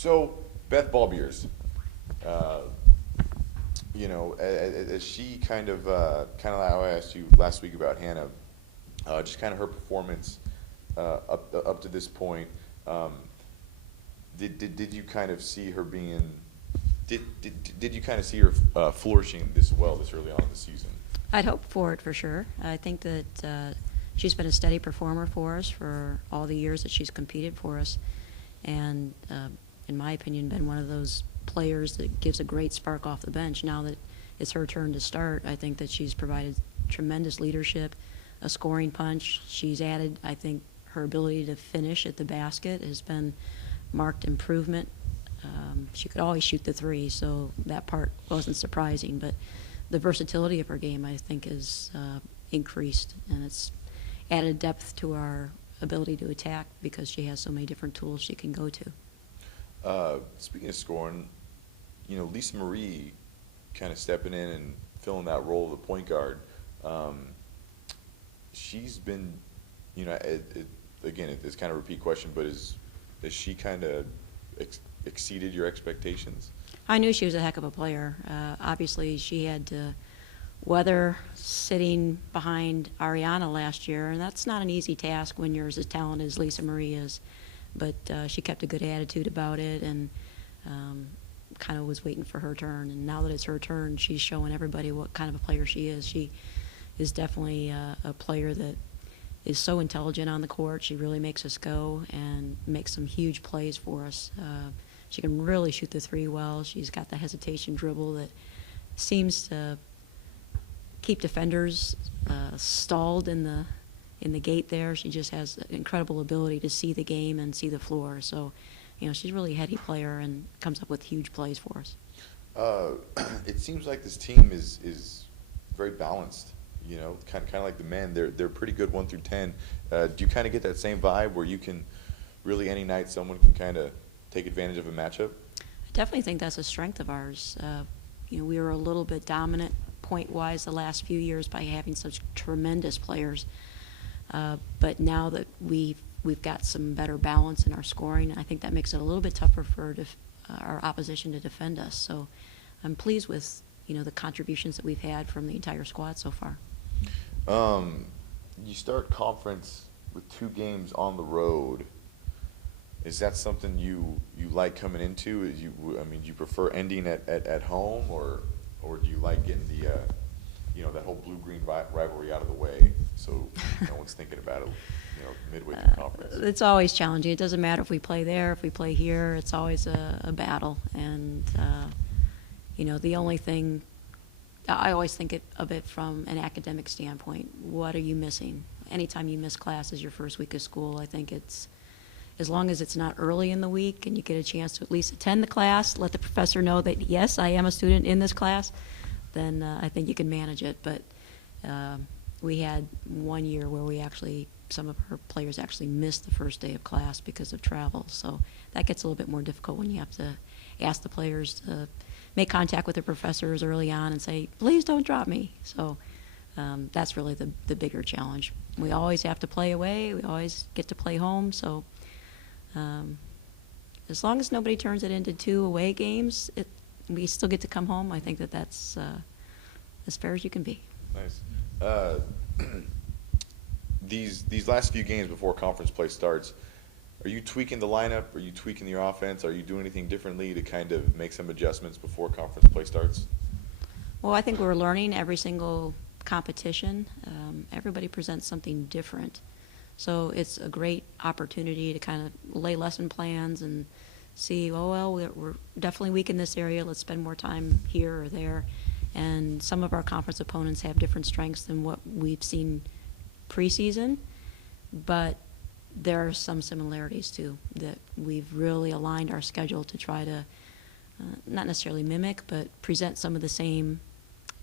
So Beth Balbiers, uh, as she kind of how I asked you last week about Hannah, just kind of her performance up to this point. Um, did you kind of see her being did you kind of see her flourishing this well this early on in the season? I'd hope for it for sure. I think that she's been a steady performer for us for all the years that she's competed for us, and in my opinion, been one of those players that gives a great spark off the bench. Now that it's her turn to start, I think that she's provided tremendous leadership, a scoring punch. She's added, I think, her ability to finish at the basket has been marked improvement. She could always shoot the three, so that part wasn't surprising. But the versatility of her game, I think, is increased, and it's added depth to our ability to attack because she has so many different tools she can go to. Speaking of scoring, Lisa Marie kind of stepping in and filling that role of the point guard. Um, she's been, again, it's kind of a repeat question, but is she kind of exceeded your expectations? I knew she was a heck of a player. Obviously, she had to weather sitting behind Ariana last year, and that's not an easy task when you're as talented as Lisa Marie is. But she kept a good attitude about it, and kind of was waiting for her turn. And now that it's her turn, she's showing everybody what kind of a player she is. She is definitely a player that is so intelligent on the court. She really makes us go and makes some huge plays for us. She can really shoot the three well. She's got the hesitation dribble that seems to keep defenders stalled in the gate there. She just has an incredible ability to see the game and see the floor. So, she's really a heady player and comes up with huge plays for us. It seems like this team is very balanced. Kind of like the men. They're pretty good 1 through 10. Do you kind of get that same vibe where you can really any night someone can kind of take advantage of a matchup? I definitely think that's a strength of ours. We were a little bit dominant point-wise the last few years by having such tremendous players. But now that we've got some better balance in our scoring, I think that makes it a little bit tougher for our opposition to defend us. So I'm pleased with the contributions that we've had from the entire squad so far. You start conference with 2 games on the road. Is that something you like coming into? Do you prefer ending at home, or do you like getting the that whole blue-green rivalry out of the way so no one's thinking about it midway through conference? It's always challenging. It doesn't matter if we play there, if we play here. It's always a battle. And, the only thing, I always think of it from an academic standpoint. What are you missing? Anytime you miss class is your first week of school. I think it's, as long as it's not early in the week and you get a chance to at least attend the class, let the professor know that, yes, I am a student in this class, then I think you can manage it. But we had one year where some of our players actually missed the first day of class because of travel. So that gets a little bit more difficult when you have to ask the players to make contact with their professors early on and say, please don't drop me. So that's really the bigger challenge. We always have to play away. We always get to play home. So as long as nobody turns it into 2 away games, we still get to come home. I think that's as fair as you can be. Nice. These last few games before conference play starts, are you tweaking the lineup? Are you tweaking your offense? Are you doing anything differently to kind of make some adjustments before conference play starts? Well, I think we're learning every single competition. Everybody presents something different. So it's a great opportunity to kind of lay lesson plans and see, we're definitely weak in this area. Let's spend more time here or there. And some of our conference opponents have different strengths than what we've seen preseason, but there are some similarities too, that we've really aligned our schedule to try to not necessarily mimic, but present some of the same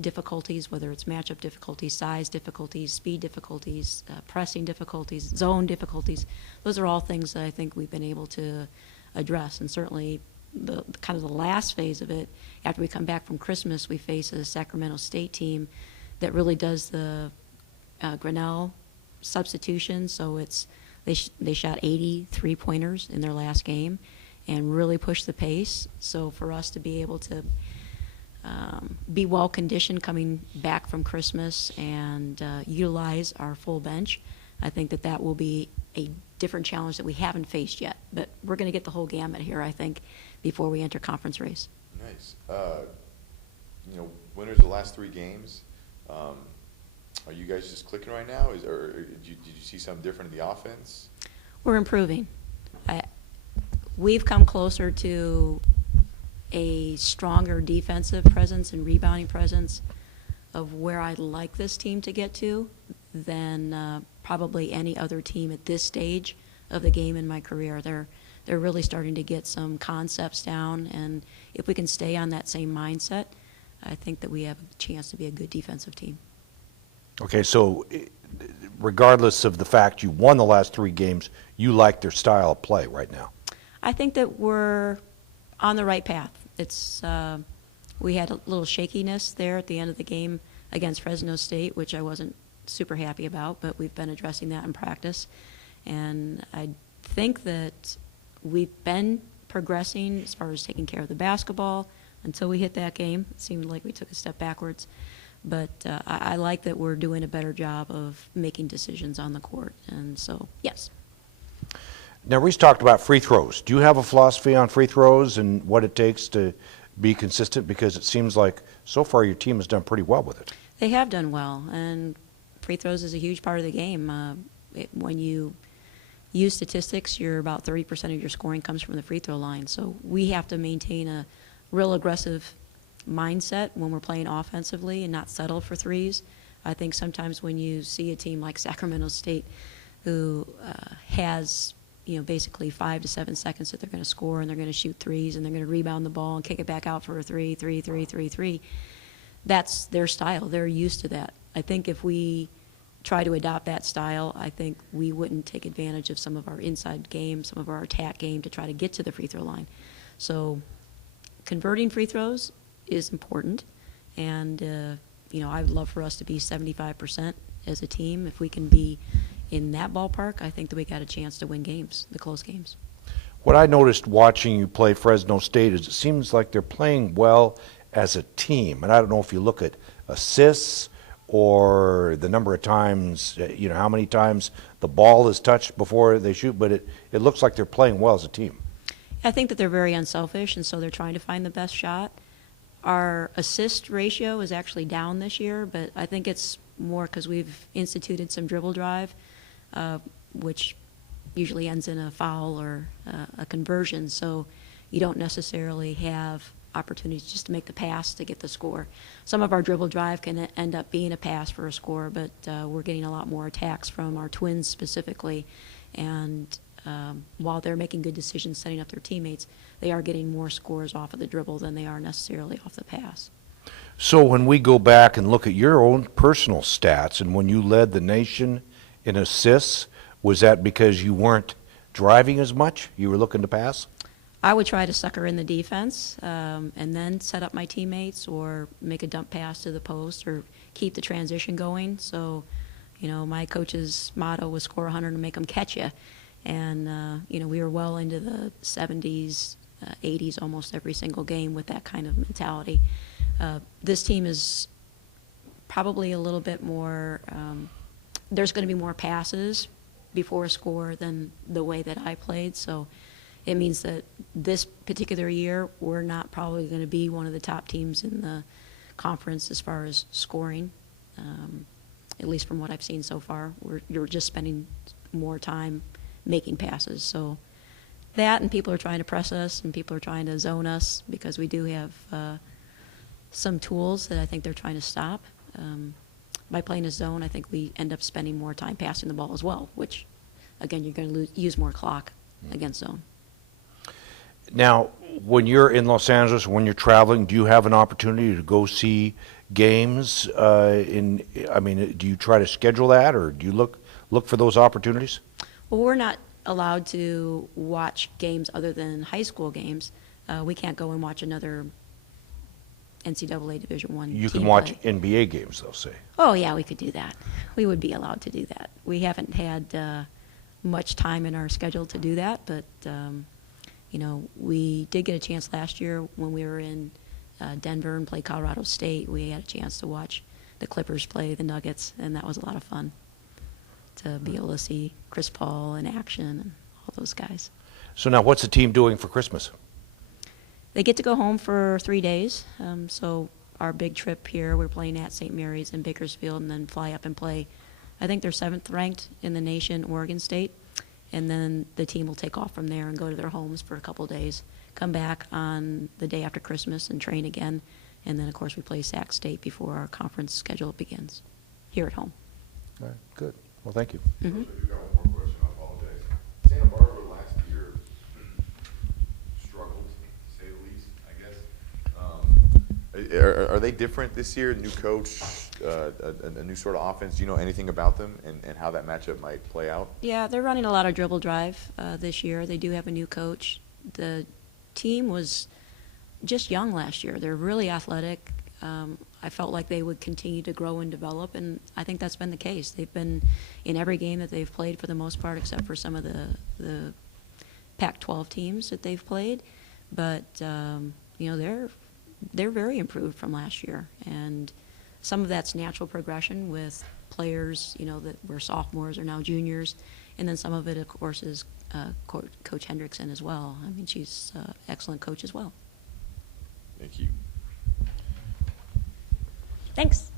difficulties, whether it's matchup difficulties, size difficulties, speed difficulties, pressing difficulties, zone difficulties. Those are all things that I think we've been able to address. And certainly the kind of the last phase of it, after we come back from Christmas, we face a Sacramento State team that really does the Grinnell substitution. So they shot 80 3-pointers in their last game, and really push the pace. So for us to be able to be well conditioned coming back from Christmas and utilize our full bench, I think that that will be a different challenge that we haven't faced yet. But we're going to get the whole gamut here, I think, before we enter conference race. Nice. Winners of the last 3 games. Are you guys just clicking right now? Or did you see something different in the offense? We're improving. We've come closer to a stronger defensive presence and rebounding presence of where I'd like this team to get to than probably any other team at this stage of the game in my career. They're really starting to get some concepts down, and if we can stay on that same mindset, I think that we have a chance to be a good defensive team. Okay, so regardless of the fact you won the last 3 games, you like their style of play right now? I think that we're on the right path. We had a little shakiness there at the end of the game against Fresno State, which I wasn't super happy about, but we've been addressing that in practice. And I think that we've been progressing as far as taking care of the basketball until we hit that game. It seemed like we took a step backwards. But I like that we're doing a better job of making decisions on the court. And so, yes. Now, Reese talked about free throws. Do you have a philosophy on free throws and what it takes to be consistent? Because it seems like so far your team has done pretty well with it. They have done well, and free throws is a huge part of the game. When you use statistics, you're about 30% of your scoring comes from the free throw line. So we have to maintain a real aggressive mindset when we're playing offensively and not settle for threes. I think sometimes when you see a team like Sacramento State who has basically 5 to 7 seconds that they're going to score, and they're going to shoot threes, and they're going to rebound the ball and kick it back out for a three. That's their style. They're used to that. I think if we try to adopt that style, I think we wouldn't take advantage of some of our inside game, some of our attack game to try to get to the free throw line. So converting free throws is important, and I would love for us to be 75% as a team. If we can be in that ballpark, I think that we got a chance to win games, the close games. What I noticed watching you play Fresno State is it seems like they're playing well as a team. And I don't know if you look at assists or the number of times, how many times the ball is touched before they shoot, but it looks like they're playing well as a team. I think that they're very unselfish, and so they're trying to find the best shot. Our assist ratio is actually down this year, but I think it's more because we've instituted some dribble drive, which usually ends in a foul or a conversion, so you don't necessarily have opportunities just to make the pass to get the score. Some of our dribble drive can end up being a pass for a score, but we're getting a lot more attacks from our twins specifically, and while they're making good decisions setting up their teammates, they are getting more scores off of the dribble than they are necessarily off the pass. So when we go back and look at your own personal stats, and when you led the nation in assists, was that because you weren't driving as much? You were looking to pass? I would try to sucker in the defense and then set up my teammates or make a dump pass to the post or keep the transition going. So, my coach's motto was score 100 and make them catch you. And, we were well into the 70s, 80s almost every single game with that kind of mentality. This team is probably a little bit more there's going to be more passes before a score than the way that I played. So it means that this particular year, we're not probably going to be one of the top teams in the conference as far as scoring, at least from what I've seen so far. You're just spending more time making passes. So that, and people are trying to press us, and people are trying to zone us because we do have some tools that I think they're trying to stop. By playing a zone, I think we end up spending more time passing the ball as well, which, again, you're going to use more clock against zone. Now, when you're in Los Angeles, when you're traveling, do you have an opportunity to go see games? Do you try to schedule that, or do you look for those opportunities? Well, we're not allowed to watch games other than high school games. We can't go and watch another NCAA Division I. You can watch NBA games, they'll say. Oh, yeah, we could do that. We would be allowed to do that. We haven't had much time in our schedule to do that, but You know, we did get a chance last year when we were in Denver and played Colorado State. We had a chance to watch the Clippers play the Nuggets, and that was a lot of fun to be able to see Chris Paul in action and all those guys. So now what's the team doing for Christmas? They get to go home for 3 days. So our big trip here, we're playing at St. Mary's in Bakersfield and then fly up and play. I think they're 7th ranked in the nation, Oregon State. And then the team will take off from there and go to their homes for a couple of days, come back on the day after Christmas and train again. And then, of course, we play Sac State before our conference schedule begins here at home. All right, good. Well, thank you. Mm-hmm. I do got one more question. I apologize. Santa Barbara last year struggled, to say the least, I guess. Are they different this year? New coach, a new sort of offense. Do you know anything about them and how that matchup might play out? Yeah, they're running a lot of dribble drive this year. They do have a new coach. The team was just young last year. They're really athletic. I felt like they would continue to grow and develop, and I think that's been the case. They've been in every game that they've played for the most part, except for some of the Pac-12 teams that they've played. But you know, they're very improved from last year, and some of that's natural progression with players, you know, that were sophomores are now juniors, and then some of it, of course, is Coach Hendrickson as well. I mean, she's an excellent coach as well. Thank you. Thanks.